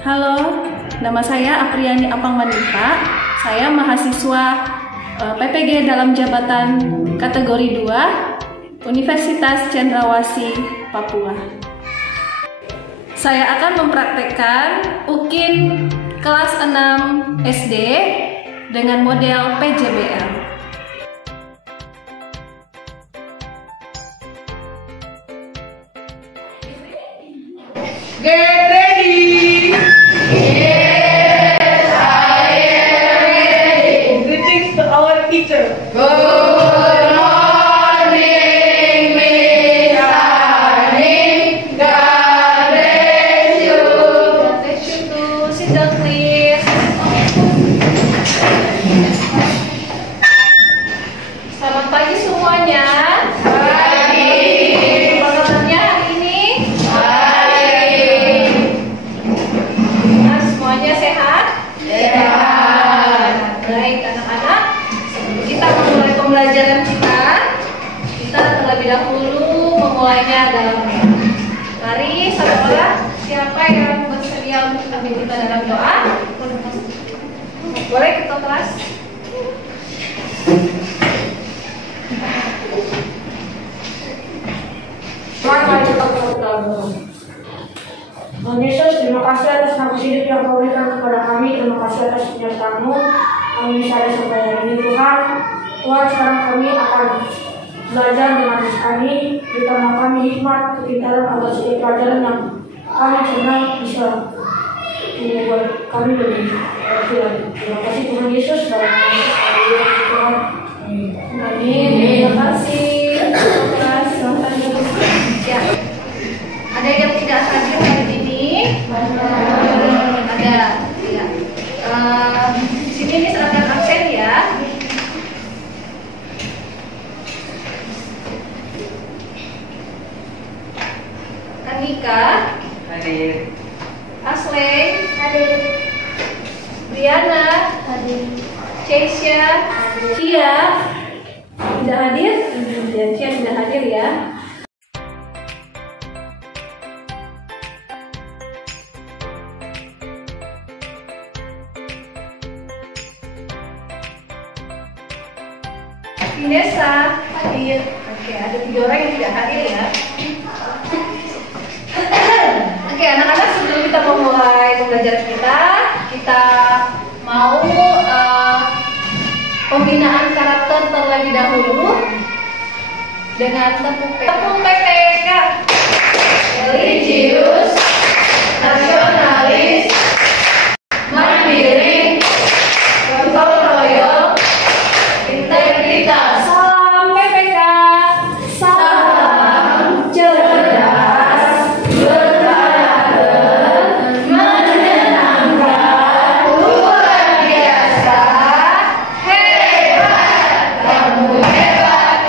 Halo, nama saya Apriani Apangmanita. Saya mahasiswa PPG dalam jabatan kategori 2 Universitas Cendrawasih, Papua. Saya akan mempraktekkan UKIN kelas 6 SD dengan model PJBL. Get ready! Yes, I am ready. Greetings to our teacher. Good morning, Miss Ani. God bless you. God bless you too. Sit down, please. Selamat pagi semuanya. Pagi. Bagaimana hari ini? Nah, semuanya sehat? Sehat. Baik, anak-anak. Sebelum kita memulai pembelajaran kita terlebih dahulu memulainya dalam doa. Mari saudara, siapa yang bersedia untuk memimpin kita dalam doa? Boleh kita kelas? Mari kita berdoa. Tuhan Yesus, terima kasih atas nafas hidup yang Kau berikan kepada kami. Terima kasih atas penyertaan-Mu. Kami bisa ada sampai hari ini, Tuhan. Tuhan, sekarang kami akan belajar dengan kami. Berikanlah kami hikmat, kepintaran agar setiap pelajaran yang kami senang bisa membuat kami lebih berfikiran. Terima kasih Tuhan Yesus. Dalam nama Yesus, Tuhan. Amin. Amin. Terima kasih. Kelas, silahkan duduk. Ya. Ada yang tidak hadir hari ini? Ada. Ya. Di sini Miss akan absen ya. Anika, Hadir. Asley, hadir. Briana, hadir. Ceisha, Cia, tidak hadir. Dan Cia tidak hadir ya. Vanessa hadir. Oke, ada 3 orang yang tidak hadir ya. Oke, anak-anak, sebelum kita memulai pembelajaran kita mau pembinaan karakter terlebih dahulu dengan tepung PPK. Religius, nasionalis, mandiri, gotong royong, integritas. Salam PPK. Salam cerdas, berkarakter, menyenangkan, luar biasa, hebat, kamu hebat,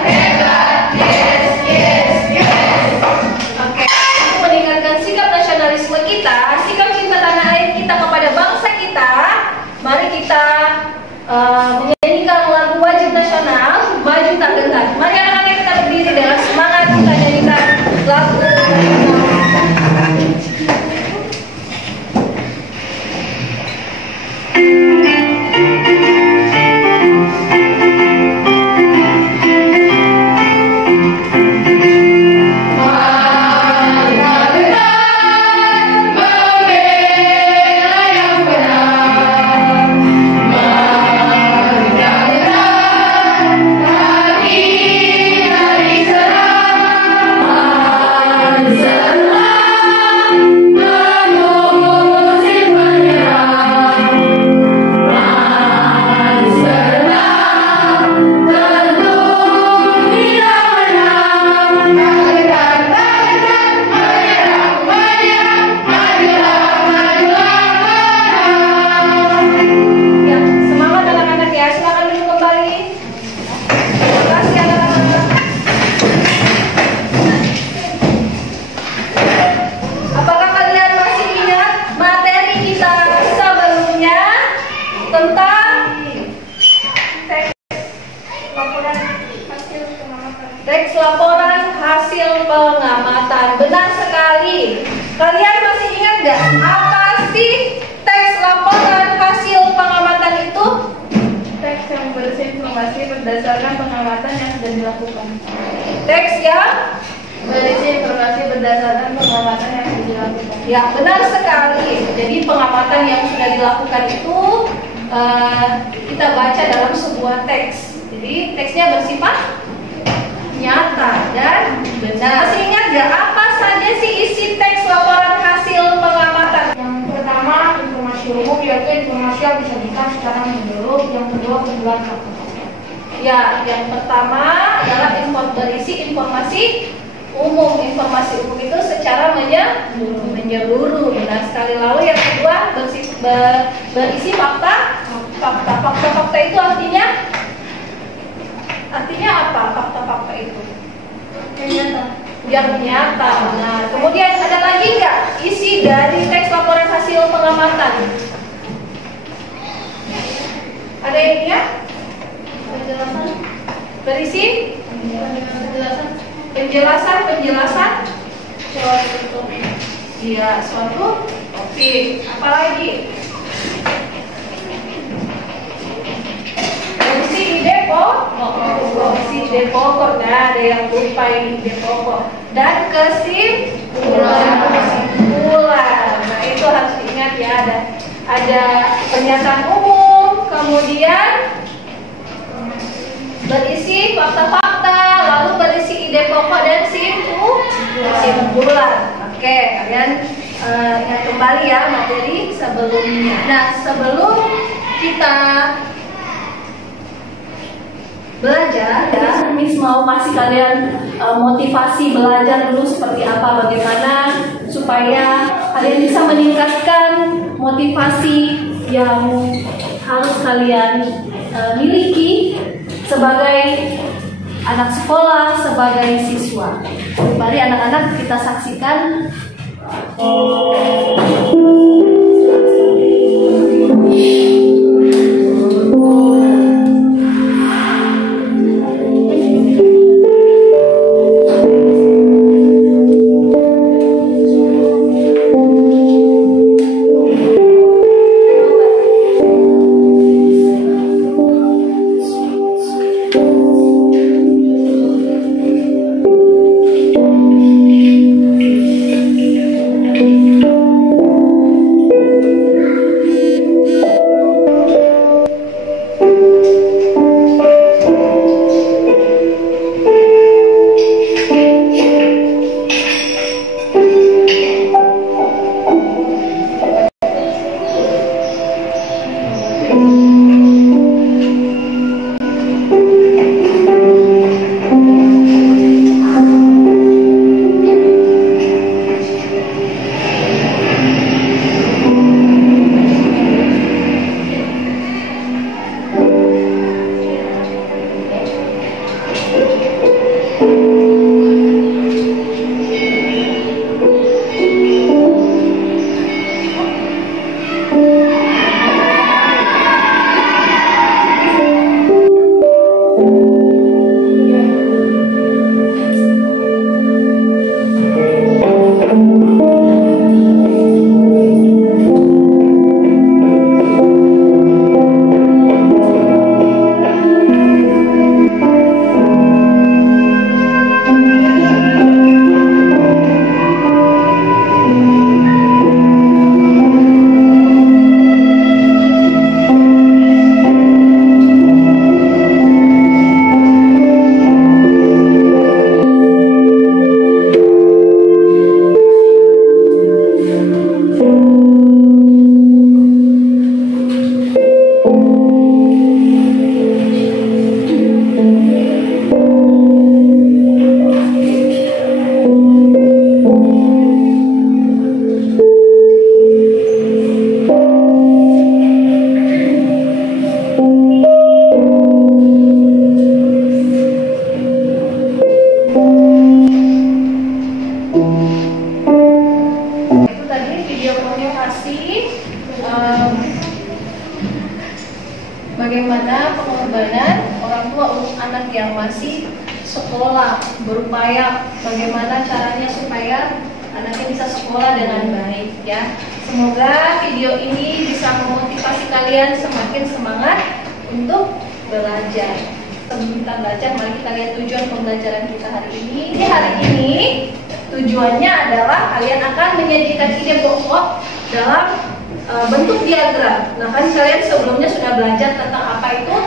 yes, yes, yes. Oke, untuk meningkatkan sikap nasionalisme kita, sikap cinta tanah air kita kepada bangsa kita, mari kita menyanyikan lagu wajib nasional, Maju Tak Gentar. Mari anak-anak kita berdiri dengan semangat kita nyanyikan lagu Hati sudah dilakukan. Teks yang Berisi informasi berdasarkan pengamatan yang sudah dilakukan. ya benar sekali. Jadi pengamatan yang sudah dilakukan itu kita baca dalam sebuah teks. Jadi teksnya bersifat nyata dan benar. Masih ingat gak apa saja sih isi teks laporan hasil pengamatan? Yang pertama, informasi umum, yaitu informasi yang disajikan secara menyeluruh. Yang kedua, kesimpulan fakta. Ya, yang pertama adalah berisi informasi umum. Informasi umum itu secara menyeluruh. Benar sekali. Lalu yang kedua berisi fakta. Fakta itu artinya apa? Fakta itu yang nyata. Nah, kemudian ada lagi nggak isi dari teks laporan hasil pengamatan? Ada yang ingat? Penjelasan. Berisi Penjelasan. penjelasan. Suatu. Iya, suatu topik. Apalagi? Berisi ide ide pokok. Nah, ada yang lupa ini ide pokok. Dan kesimpulan. Nah, itu harus diingat ya. Ada pernyataan umum, kemudian berisi fakta-fakta, lalu berisi ide pokok dan kesimpulan. Oke, kalian ingat kembali ya materi sebelumnya. Nah, sebelum kita belajar ya, Miss mau kasih kalian motivasi belajar dulu seperti apa, bagaimana supaya kalian bisa meningkatkan motivasi yang harus kalian miliki sebagai anak sekolah, sebagai siswa. Mari anak-anak kita saksikan bagaimana pengorbanan orang tua untuk anak yang masih sekolah, berupaya bagaimana caranya supaya anaknya bisa sekolah dengan baik ya. Semoga video ini bisa memotivasi kalian semakin semangat untuk belajar. sebelum kita belajar, mari kita lihat tujuan pembelajaran kita hari ini. Di hari ini tujuannya adalah kalian akan menyajikan ide pokok dalam bentuk diagram. Nah kan kalian sebelumnya sudah belajar tentang apa itu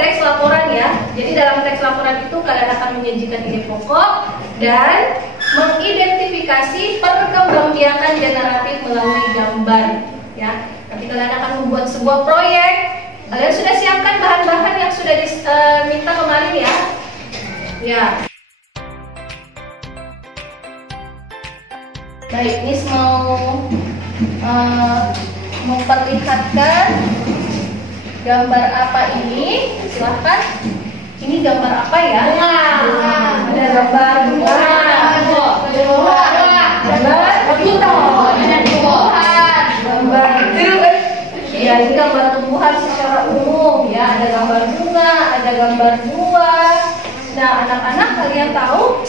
teks laporan ya. Jadi dalam teks laporan itu kalian akan menyajikan ide pokok dan mengidentifikasi perkembangbiakan generatif melalui gambar ya. Nanti kalian akan membuat sebuah proyek. Kalian sudah siapkan bahan-bahan yang sudah diminta kemarin ya. Ya. Baik, Miss mau memperlihatkan gambar apa ini? Silahkan. Ini gambar apa ya? Bunga. Ada gambar bunga. Gambar ya, ini gambar tumbuhan secara umum ya. Ada gambar bunga, ada gambar buah. Nah, anak-anak kalian tahu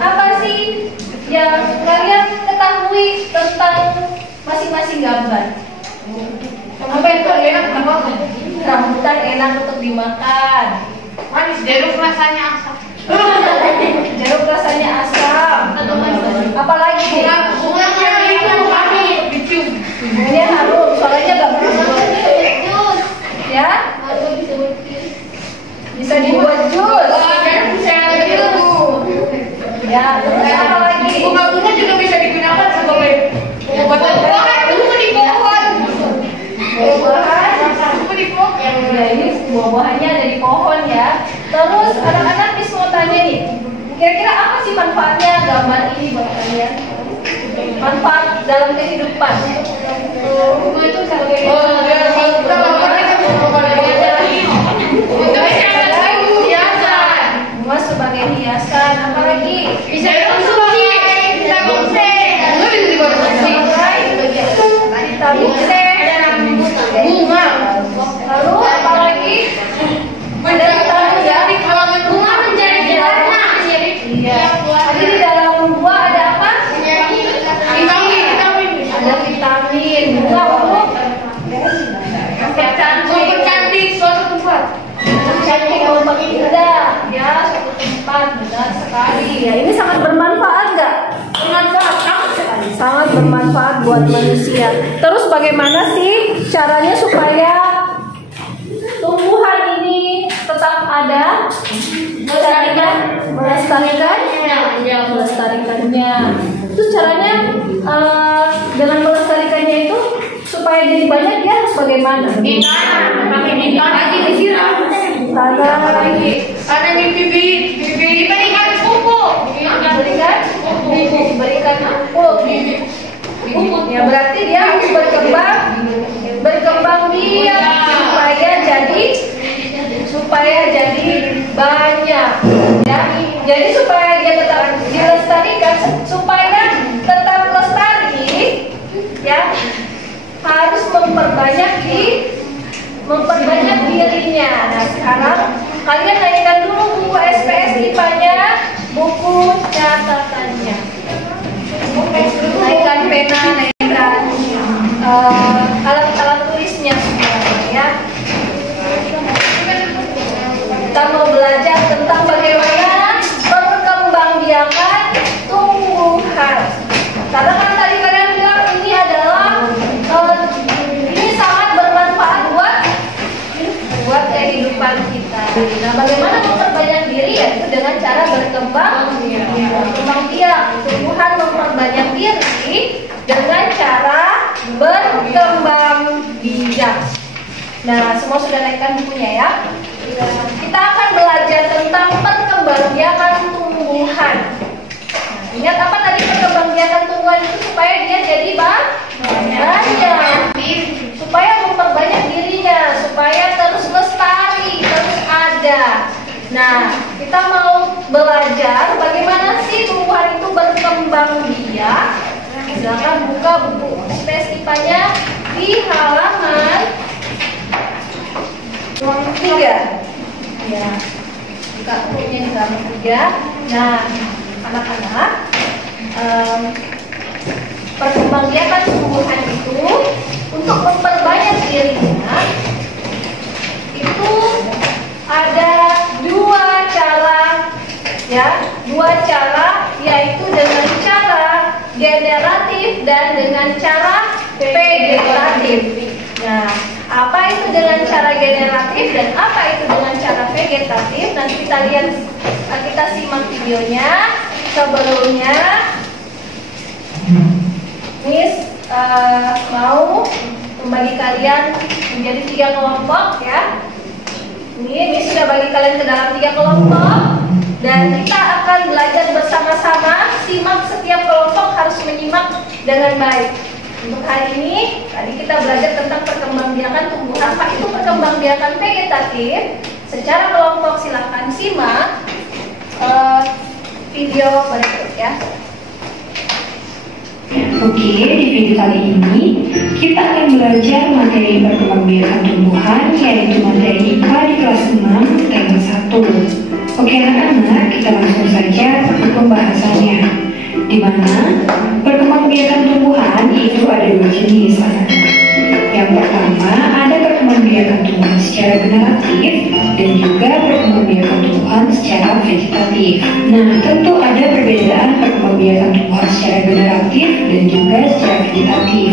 apa sih yang kalian ketahui tentang masing-masing gambar? Apa itu enak? Apa? Rambutan enak untuk dimakan. Manis, jeruk rasanya asam. Jeruk rasanya asam. Apalagi? Bunganya itu pahit, dicium. Bunganya harum, soalnya gak berbuat jus. Ya? Bisa dibuat jus. Ya, terus apa lagi? Bunga-bunga juga bisa digunakan sebagai obat-obatan. Bunga di pohon. Buah-buahan. Bunga di pohon. Ya, ini buah-buahannya ada di pohon ya. Terus anak-anak Miss mau tanya nih, kira-kira apa sih manfaatnya gambar ini buat kalian? Manfaat dalam kehidupan. Bunga itu sebagai Bunga sebagai hiasan. Apa lagi? bisa dikonsumsi. Vitamin C. Bunga bisa dikonsumsi. Vitamin C. Bunga. Lalu apa lagi? Ada vitamin ya. Bunga menjadi warna. Iya. Tadi di dalam buah ada apa? Vitamin. Ada vitamin. Bunga untuk Mempercantik suatu tempat. cantik tempat indah. Ya, suatu tempat benar sekali. Ya, ini sangat bermanfaat nggak? Bermanfaat sangat sekali. Sangat bermanfaat buat manusia. Terus bagaimana sih caranya supaya tumbuhan ini tetap ada? Melestarikannya. Terus caranya dengan melestarikannya itu supaya jadi banyak dia harus bagaimana? Ditanam, pakai ditanam lagi disiram. Tanam lagi. Ada di bibit, diberikan pupuk. Diberikan pupuk. Ya berarti dia harus berkembang biak supaya jadi banyak. Ya, jadi supaya dia tetap dilestarikan, supaya tetap lestari, ya harus memperbanyak dirinya. Nah sekarang kalian naikkan dulu buku SPS IPA-nya, buku catatannya. Naikkan pena, naikkan alat-alat tulisnya semuanya ya. Kita mau belajar tentang bagaimana perkembangbiakan tumbuhan. Karena kan tadi kalian bilang ini adalah ini sangat bermanfaat buat kehidupan kita. Nah, bagaimana memperbanyak diri ya itu dengan cara berkembang biak. Tumbuhan memperbanyak diri dengan cara berkembang biak. Nah, semua sudah naikkan bukunya ya. Kita akan belajar tentang perkembangbiakan tumbuhan. Nah, ingat apa tadi perkembangbiakan tumbuhan itu supaya dia jadi banyak, supaya memperbanyak dirinya, supaya terus lestari, terus ada. Nah, kita mau belajar bagaimana sih tumbuhan itu berkembang biak. Silakan buka buku SPS IPA-nya di halaman 3. Ya, buka bukunya di halaman 3. Nah, anak-anak, perkembangbiakan tumbuhan itu untuk memperbanyak dirinya itu ada dua cara, yaitu dengan cara generatif dan dengan cara vegetatif. Nah, apa itu dengan cara generatif dan apa itu dengan cara vegetatif? Nanti kita lihat, kita simak videonya. Sebelumnya, Miss mau membagi kalian menjadi 3 kelompok ya. Ini Miss sudah bagi kalian ke dalam 3 kelompok dan kita akan belajar bersama-sama. Simak, setiap kelompok harus menyimak dengan baik. Untuk hari ini, tadi kita belajar tentang perkembangbiakan tumbuhan. Apa itu perkembangbiakan vegetatif? Secara kelompok silahkan simak video berikut ya. Oke, di video kali ini kita akan belajar materi perkembangbiakan tumbuhan, yaitu materi IPA di kelas 6 tema 1. Oke anak-anak, kita langsung saja ke pembahasannya. Di mana perkembangbiakan tumbuhan itu ada 2 jenis anak-anak. Yang pertama ada perkembangbiakan tumbuhan secara generatif dan juga perkembangbiakan tumbuhan secara vegetatif. Nah, tentu ada perbedaan perkembangbiakan tumbuhan secara generatif dan juga secara vegetatif.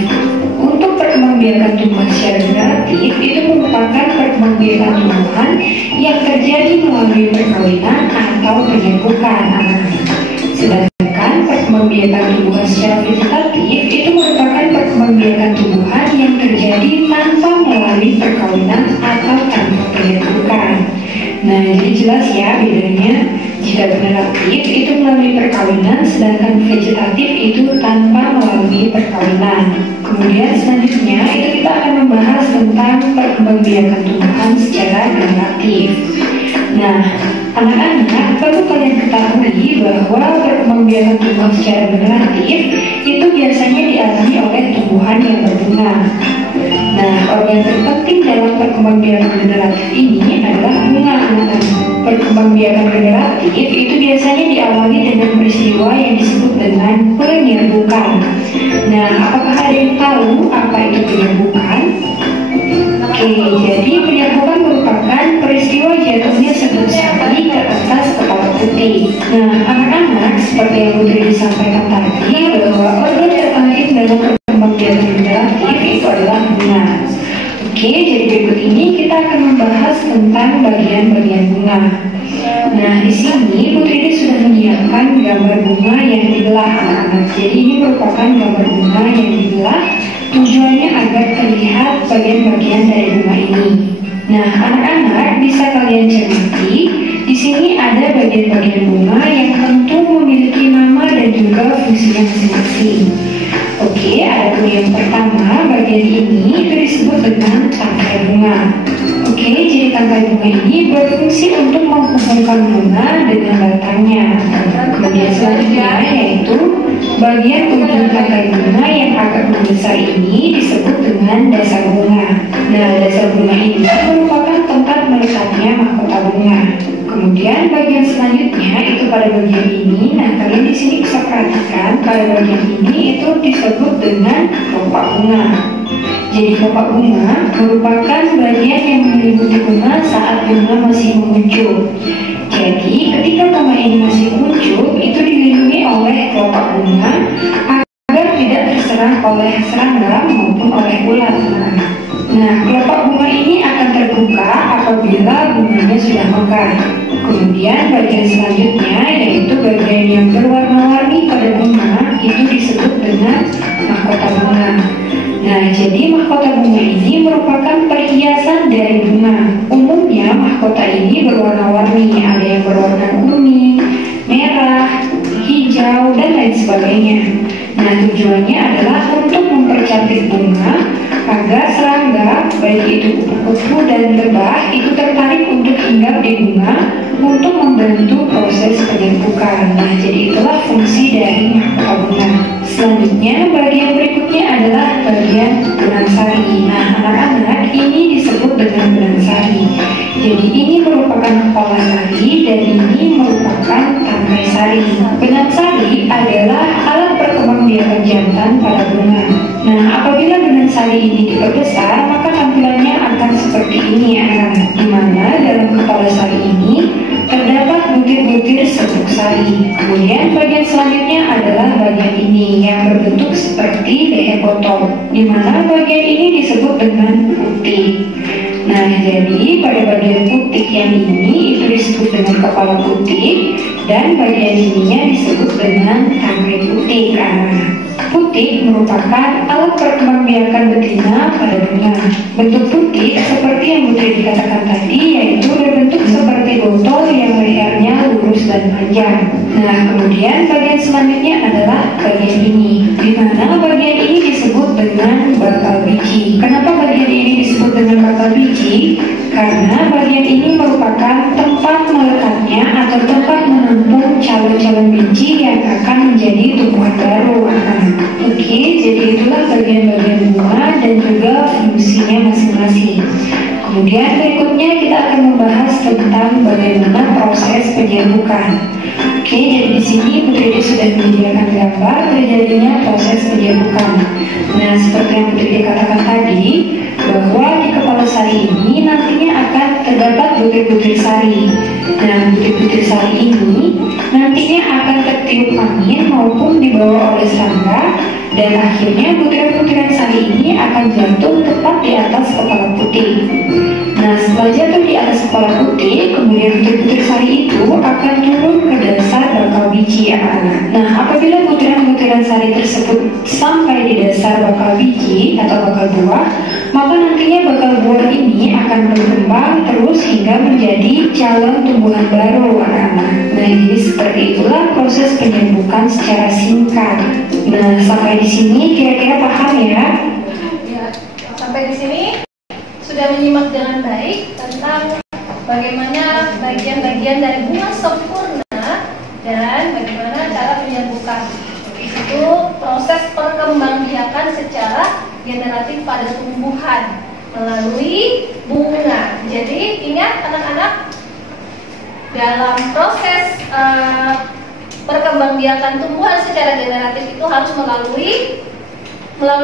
Untuk perkembangbiakan tumbuhan secara generatif itu merupakan perkembangbiakan tumbuhan yang terjadi melalui perkawinan atau penyerbukan anak-anak. Sedangkan perkembangbiakan tumbuhan secara vegetatif itu merupakan perkembangbiakan tumbuhan yang terjadi tanpa melalui perkawinan atau tanpa penyerbukan. Nah, jadi jelas ya bedanya. Jika generatif itu melalui perkawinan, sedangkan vegetatif itu tanpa melalui perkawinan. Kemudian selanjutnya itu kita akan membahas tentang perkembangbiakan tumbuhan secara generatif. Nah, anak-anak perlu kalian ketahui bahwa perkembangbiakan tumbuhan secara generatif itu biasanya dialami oleh tumbuhan yang berbunga. Nah, organ terpenting dalam perkembangbiakan generatif ini adalah bunga anak-anak. Perkembangbiakan generatif itu biasanya diawali dengan peristiwa yang disebut dengan penyerbukan. Nah, apakah ada yang tahu apa itu penyerbukan? Oke, jadi penyerbukan merupakan peristiwa jatuhnya sebuah sari ke atas kepala putih. Nah, anak-anak, seperti yang Putri disampaikan tadi, bahwa organ terpenting dalam perkembangbiakan generatif itu adalah bunga. Oke, jadi berikut ini kita akan membahas tentang bagian-bagian bunga. Nah, di sini Putri sudah menyiapkan gambar bunga yang dibelah anak-anak. Jadi ini merupakan gambar bunga yang dibelah. Tujuannya agar terlihat bagian-bagian dari bunga ini. Nah, anak-anak bisa kalian cermati. Di sini ada bagian-bagian bunga yang tentu memiliki nama dan juga fungsinya masing-masing. Oke, ada yang pertama, bagian ini itu disebut dengan tangkai bunga. Oke, jadi tangkai bunga ini berfungsi untuk menghubungkan bunga dengan batangnya. Kemudian selanjutnya yaitu bagian ujung tangkai bunga yang agak membesar ini disebut dengan dasar bunga. Nah, dasar bunga ini merupakan tempat meletaknya mahkota bunga. Kemudian bagian selanjutnya itu pada bagian ini. Nah, kalian di sini bisa perhatikan pada bagian ini itu disebut dengan kelopak bunga. Jadi kelopak bunga merupakan bagian yang menyelimuti bunga saat bunga masih menguncup. Jadi ketika bunga ini masih menguncup, itu dilindungi oleh kelopak bunga agar tidak terserang oleh serangga maupun oleh ulat. Nah, kelopak bunga ini akan terbuka apabila bunganya sudah mekar. Kemudian bagian selanjutnya yaitu bagian yang berwarna-warni pada bunga itu disebut dengan mahkota bunga. Nah, jadi mahkota bunga ini merupakan perhiasan dari bunga. Umumnya mahkota ini berwarna-warni, ada yang berwarna kuning, merah, hijau, dan lain sebagainya. Nah, tujuannya adalah untuk mempercantik bunga agar serangga, baik itu kupu-kupu dan lebah, itu tertarik untuk hinggap di bunga untuk membantu proses penyerbukan. Nah, jadi itulah fungsi dari mahkota bunga. Selanjutnya, bagian berikutnya adalah bagian benang sari. Nah, anak-anak, ini disebut dengan benang sari. Jadi ini merupakan kepala sari dan ini merupakan tangkai sari. Benang sari adalah alat perkembangbiakan jantan pada bunga. Nah, apabila benang sari ini diperbesar, maka tampilannya akan seperti ini anak-anak. Di mana dalam kepala sari ini terdapat butir-butir serbuk sari. Kemudian bagian selanjutnya adalah bagian ini yang berbentuk seperti leher botol, di mana bagian ini disebut dengan putik. Nah, jadi pada bagian putik yang ini itu disebut dengan kepala putik, dan bagian ininya disebut dengan tangkai putik. Putik merupakan alat perkembangbiakan betina pada bunga. Bentuk putik seperti yang Putri dikatakan tadi, yaitu berbentuk seperti botol yang lehernya lurus dan panjang. Nah, kemudian bagian selanjutnya adalah bagian ini, di mana bagian ini disebut dengan bakal biji. Kenapa bagian ini disebut dengan bakal biji? Karena bagian ini merupakan tempat melekatnya atau tempat menampung calon-calon biji yang akan menjadi tumbuhan baru. Oke, jadi itulah bagian-bagian bunga dan juga fungsinya masing-masing. Kemudian berikutnya kita akan membahas tentang bagaimana proses penyerbukkan. Oke, jadi di sini Putri sudah menyediakan gambar terjadinya proses penyerbukkan. Nah, seperti yang Putri katakan tadi, bahwa di kepala sari ini nantinya akan terdapat butir-butir sari. Nah, butir-butir sari ini nantinya akan tertiup angin maupun dibawa oleh serangga, dan akhirnya butiran-butiran sari ini akan jatuh tepat di atas kepala putik. Nah, setelah jatuh di atas kepala putik, kemudian butir-butir sari itu akan turun ke dasar bakal biji anak-anak. Nah, apabila butiran-butiran sari tersebut sampai di dasar bakal biji atau bakal buah, maka nantinya bakal buah ini akan berkembang terus hingga menjadi calon tumbuhan baru anak-anak. Nah, jadi seperti itulah proses penyerbukan secara singkat. Nah, sampai di sini kira-kira paham ya? Ya, sampai di sini sudah menyimak dengan baik tentang bagaimana bagian-bagian dari bunga sempurna dan bagaimana cara penyerbukan. Itu proses perkembangbiakan secara generatif pada tumbuhan melalui bunga. Jadi ingat anak-anak, dalam proses perkembangbiakan tumbuhan secara generatif itu harus melalui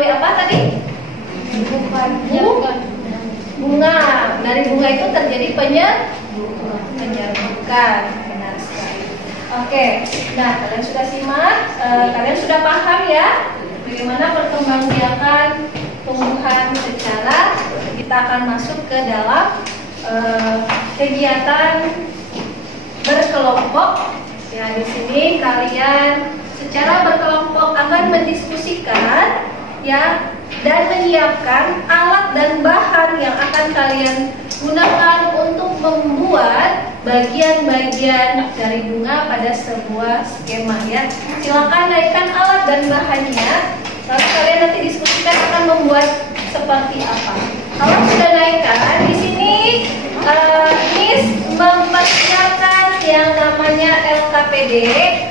apa tadi? Bunga. Dari bunga itu terjadi penyerbukan. Benar sekali. Oke, nah kalian sudah simak, kalian sudah paham ya bagaimana perkembangbiakan tumbuhan secara, kita akan masuk ke dalam kegiatan berkelompok. Ya, di sini kalian secara berkelompok akan mendiskusikan ya dan menyiapkan alat dan bahan yang akan kalian gunakan untuk membuat bagian-bagian dari bunga pada sebuah skema ya. Silakan naikkan alat dan bahannya. Lalu kalian nanti diskusikan akan membuat seperti apa. Kalau sudah naikkan, di sini Miss mempersiapkan yang namanya LKPD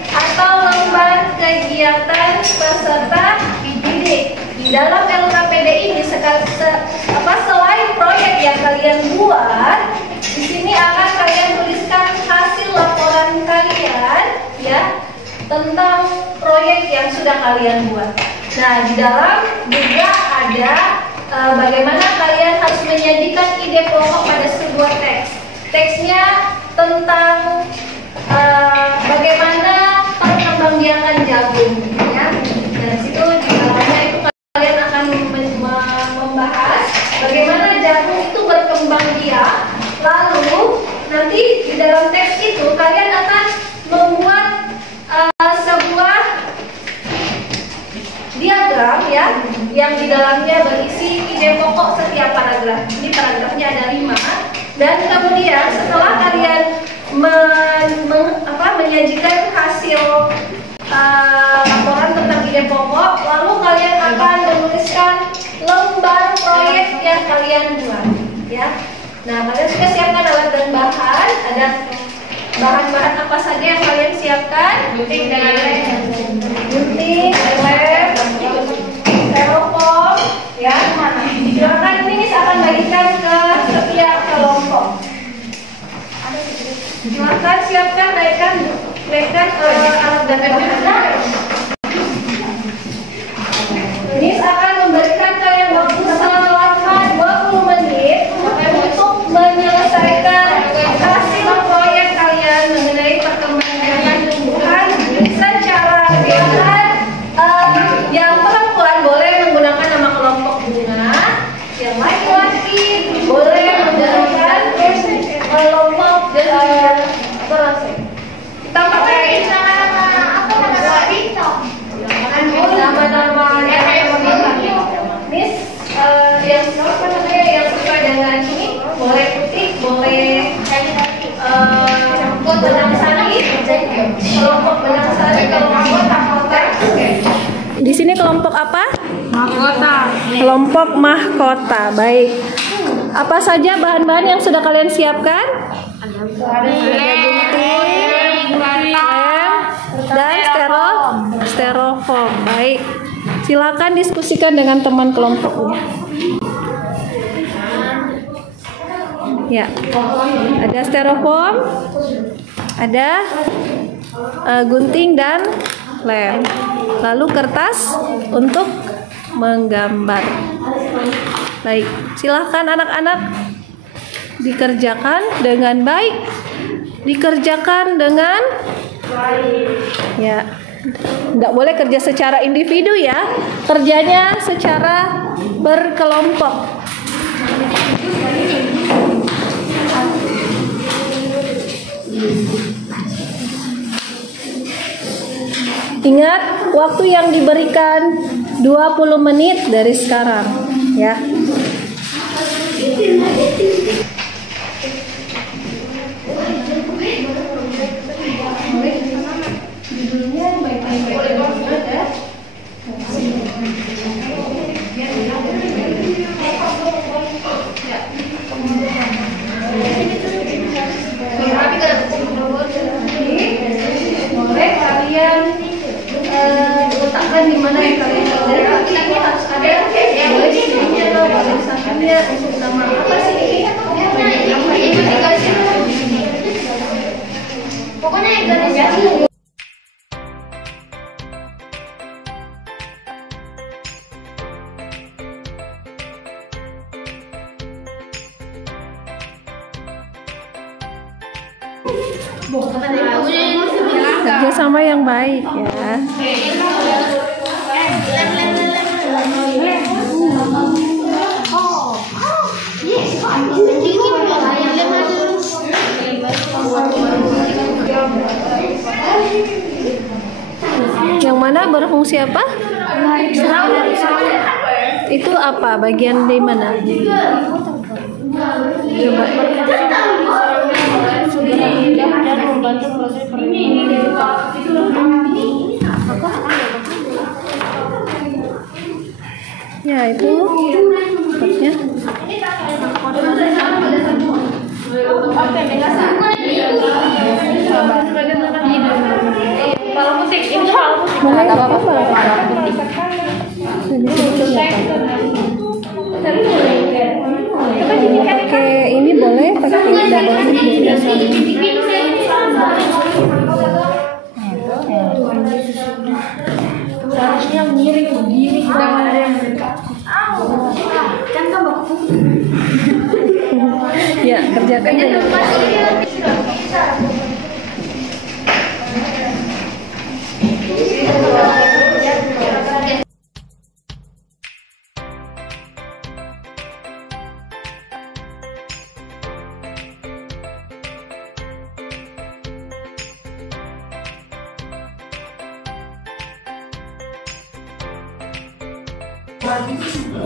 atau lembar kegiatan peserta dididik. Di dalam LKPD ini selain proyek yang kalian buat, di sini akan kalian tuliskan hasil laporan kalian ya tentang proyek yang sudah kalian buat. Nah, di dalam juga ada bagaimana kalian harus menyajikan ide pokok pada sebuah teks. Teksnya tentang bagaimana perkembangbiakan jagung ya. Dan situ di dalamnya itu kalian akan membahas bagaimana jagung itu berkembang biak. Lalu nanti di dalam teks itu kalian akan membuat sebuah diagram ya, yang di dalamnya berisi ide pokok setiap paragraf. Ini paragrafnya ada 5. Dan kemudian setelah kalian menyajikan hasil laporan tentang ide pokok, lalu kalian akan menuliskan lembar proyek yang kalian buat ya. Nah, kalian sudah siapkan alat dan bahan. Ada bahan-bahan apa saja yang kalian siapkan? Gunting dan lem, styrofoam ya. Silakan, ini akan bagikan ke setiap kelompok. Silakan siapkan, naikkan alat dan bahan. Ini akan memberikan kalian waktu selama 20 menit untuk menyelesaikan hasil proyek kalian mengenai perkembangan kelompok apa? Mahkota. Kelompok mahkota. Baik. Apa saja bahan-bahan yang sudah kalian siapkan? Ada gunting, Lem dan styrofoam. Baik. Silakan diskusikan dengan teman kelompoknya. Ya. Ada styrofoam, ada gunting dan lem. Lalu kertas untuk menggambar. Baik, silahkan anak-anak dikerjakan dengan baik, dikerjakan dengan ya, nggak boleh kerja secara individu ya, kerjanya secara berkelompok. Ingat, waktu yang diberikan 20 menit dari sekarang ya. Boleh kalian letakkan di mana yang kalian kerjakan. Ini harus ada boleh sininya atau boleh sampingnya untuk nama apa sih ini? Pokoknya yang garis. Kerjasama yang baik ya. Yang mana berfungsi apa? Itu apa? Bagian di mana? Coba. dan membantu proses peredaran. Ya itu tempatnya. Pakai ini boleh, pakai tidak boleh. Seharusnya miring begini, tidak ada yang kan tambah Ya, kerjakan dulu.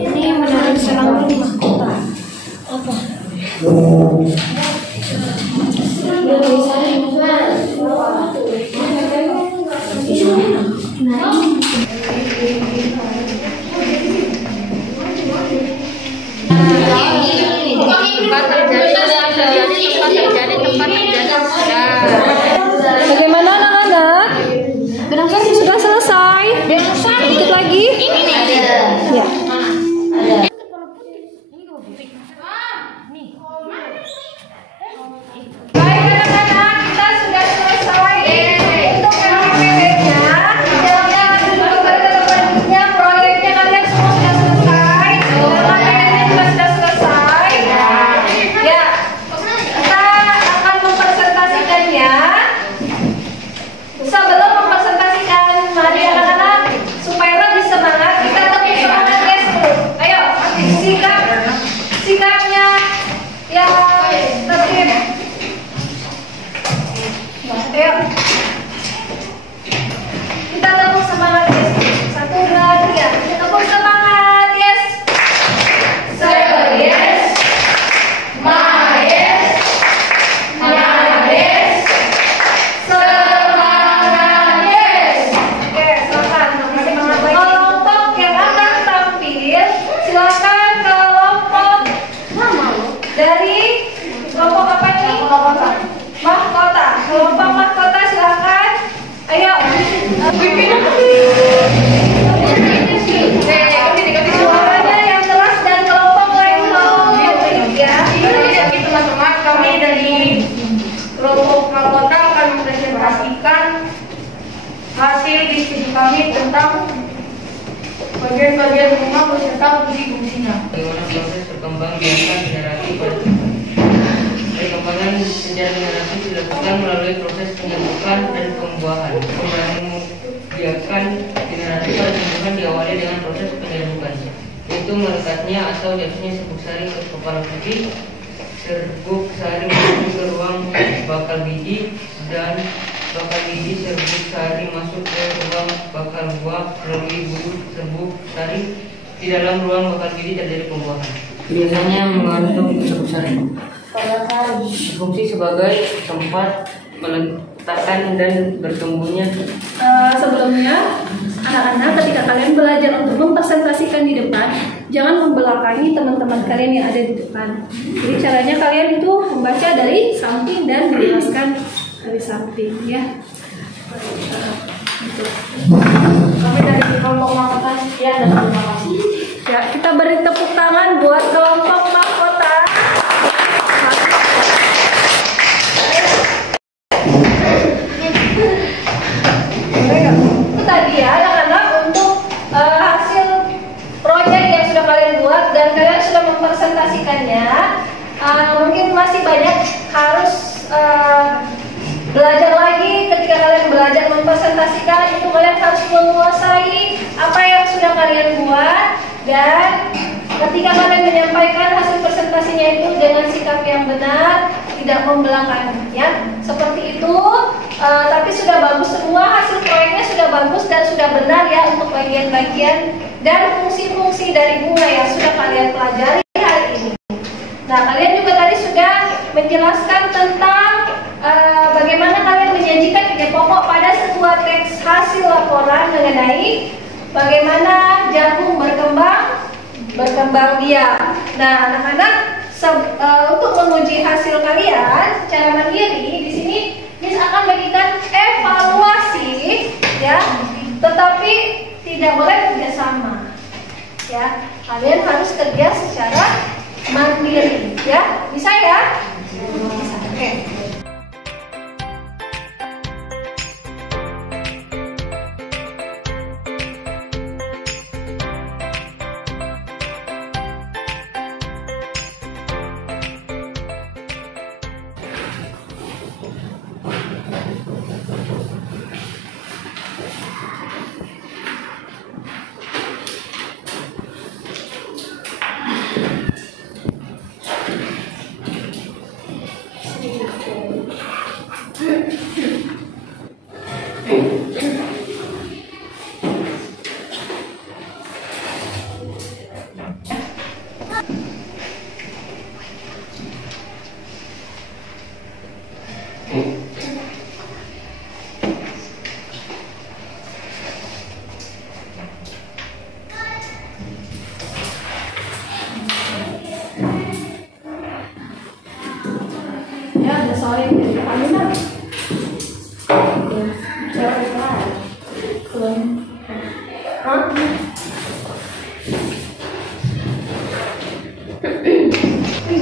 ini menarik serang mahkota. Apa? Bagaimana anak-anak? Sudah selesai? Dikit lagi? Ya. Baik anak-anak, kita sudah selesai untuk PPT-nya. Jangan dulu selanjutnya proyeknya kalian semua sudah selesai. PPT-nya juga sudah selesai. Ya. Kita Bagian-bagian rumah beserta fungsi-fungsinya. Bagaimana proses perkembang biakan generasi pada tumbuhan? Perkembangan secara generasi dilakukan melalui proses penyembuhan dan pembuahan. Biakan generasi pada tumbuhan diawali dengan proses penyerbukan, yaitu melekatnya atau jatuhnya serbuk sari ke kepala putih. Serbuk sari masuk ke ruang bakal biji dan bakal biji serbuk sari masuk ke ruang bakal buah melalui bulu serbuk sari. Di dalam ruang bakal biji terjadi pembuahan. Biasanya mengandung serbuk sari. Berfungsi sebagai tempat meletakkan dan bertumbuhnya. Sebelumnya, anak-anak ketika kalian belajar untuk mempresentasikan di depan, jangan membelakangi teman-teman kalian yang ada di depan. Jadi caranya kalian itu membaca dari samping dan menjelaskan dari samping, ya. Kami dari kelompok mahkota sekian dan terima kasih. Ya, kita beri tepuk tangan buat kelompok mahkota. Itu tadi ya anak-anak untuk hasil proyek yang sudah kalian buat dan kalian sudah mempresentasikannya. Mungkin masih banyak harus belajar lagi. Ketika kalian belajar mempresentasikan itu kalian harus menguasai apa yang sudah kalian buat, dan ketika kalian menyampaikan hasil presentasinya itu dengan sikap yang benar, tidak membelakang, ya seperti itu. Tapi sudah bagus semua, hasil proyeknya sudah bagus dan sudah benar ya untuk bagian-bagian dan fungsi-fungsi dari bunga yang sudah kalian pelajari hari ini. Nah, kalian juga tadi sudah menjelaskan tentang bagaimana kalian menyajikan ide pokok pada sebuah teks hasil laporan mengenai bagaimana jagung berkembang biak. Nah, anak-anak untuk menguji hasil kalian secara mandiri, di sini Miss akan bagikan evaluasi, ya, tetapi tidak boleh kerjasama, ya. Kalian harus kerja secara mandiri, ya. Bisa ya? Bisa. Oke.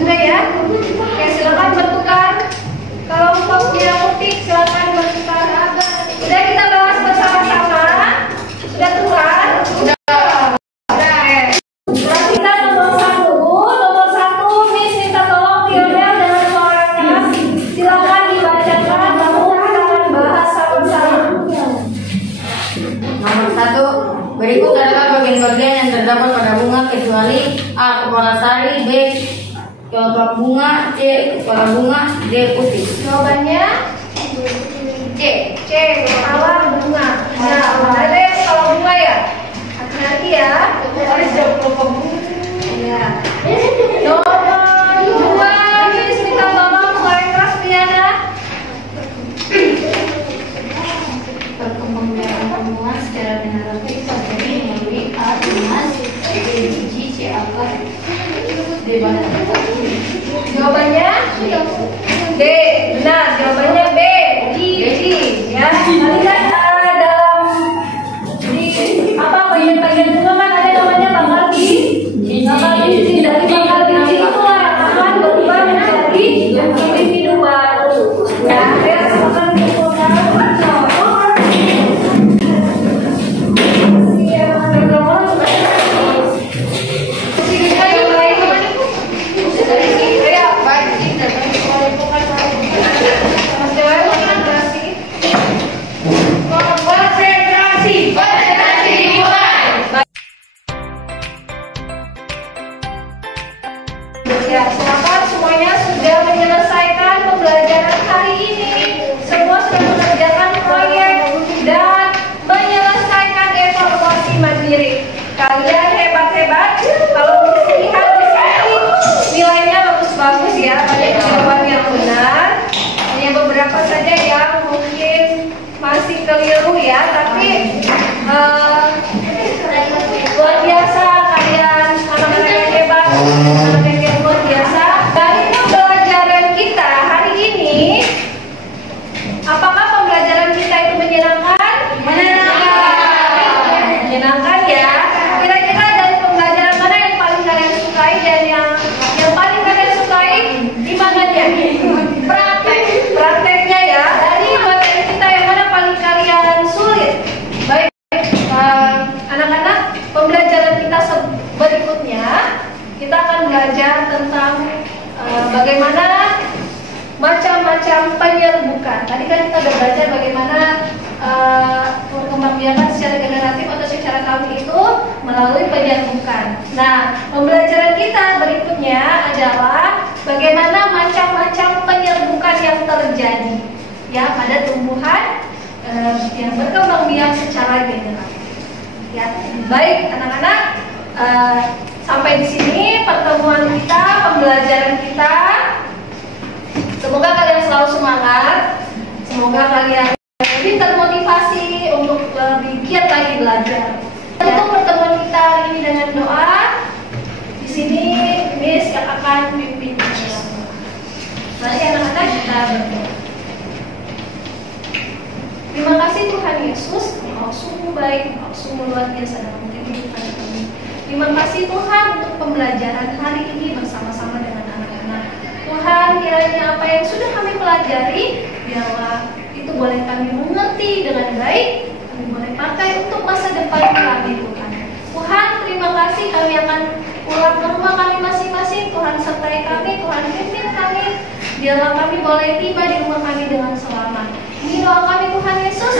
Sudah ya? Oke, silakan bertukar. Kelompok diamutik silakan bertukar. Sudah kita bahas bersama-sama? Sudah tukar? Sudah. Kita nomor satu, Miss minta tolong Lionel dengan suara keras. Silakan dibacakan, lalu kita akan bahas sama-sama. Nomor 1, berikut adalah bagian-bagian yang terdapat pada bunga kecuali A. Kepala sari, B. Kelopak bunga, C. Kepala bunga, D. Putih. Jawabannya C. Kepala bunga. Nah, ada yang kepala bunga ya? Hati-hati ya. Harus jawab kelopak bunga. Ya. Nomor 2, Miss minta tolong suara keras Diana. Perkembangbiakan tumbuhan secara generatif terjadi melalui A. Tunas, B. Biji, C. Akar, D. batang. Jawabannya B. Benar, jawabannya B. Biji. Ya. Nanti kan dalam di apa bagian-bagian bunga kan ada namanya bakal biji. Bakal biji, dari bakal biji itu akan berubah menjadi individu baru. Ya, saya akan mengumpulkan. Iya, Ya, silakan semuanya sudah menyelesaikan pembelajaran hari ini. Semua sudah mengerjakan proyek dan menyelesaikan evaluasi mandiri. Kalian hebat-hebat. Kalau lihat di sini nilainya bagus-bagus ya, banyak jawaban yang benar. Hanya beberapa saja yang mungkin masih keliru ya, tapi luar biasa kalian, anak-anak yang hebat, anak-anak yang luar biasa. Dari pembelajaran kita hari ini, apakah pembelajaran kita itu menyenangkan? Menyenangkan ya. Kira-kira dari pembelajaran mana yang paling kalian sukai dan yang paling kalian sukai di mana dia? Prakteknya ya. Dari materi kita yang mana paling kalian sulit? Baik, anak-anak, pembelajaran kita berikutnya kita akan belajar tentang bagaimana macam-macam penyerbukan. Tadi kan kita sudah belajar bagaimana perkembangbiakan secara generatif atau secara kami itu melalui penyerbukan. Nah, pembelajaran kita berikutnya adalah bagaimana macam-macam penyerbukan yang terjadi ya pada tumbuhan yang berkembang biak secara generatif. Ya, baik anak-anak, sampai di sini pertemuan kita, pembelajaran kita. Semoga kalian selalu semangat, semoga kalian lebih termotivasi untuk lebih giat lagi belajar. Untuk pertemuan kita hari ini dengan doa, di sini Miss yang akan pimpin. Mari anak-anak kita berdoa. Terima kasih Tuhan Yesus, Engkau sungguh baik, Engkau sungguh luar biasa dalam kehidupan kami. Terima kasih Tuhan untuk pembelajaran hari ini bersama-sama dengan anak-anak. Tuhan, kiranya apa yang sudah kami pelajari, biarlah itu boleh kami mengerti dengan baik, kami boleh pakai untuk masa depan kami Tuhan. Tuhan, terima kasih, kami akan pulang ke rumah kami masing-masing. Tuhan sertai kami, Tuhan pimpin kami, biarlah kami boleh tiba di rumah kami dengan selamat. Ini doa kami Tuhan Yesus,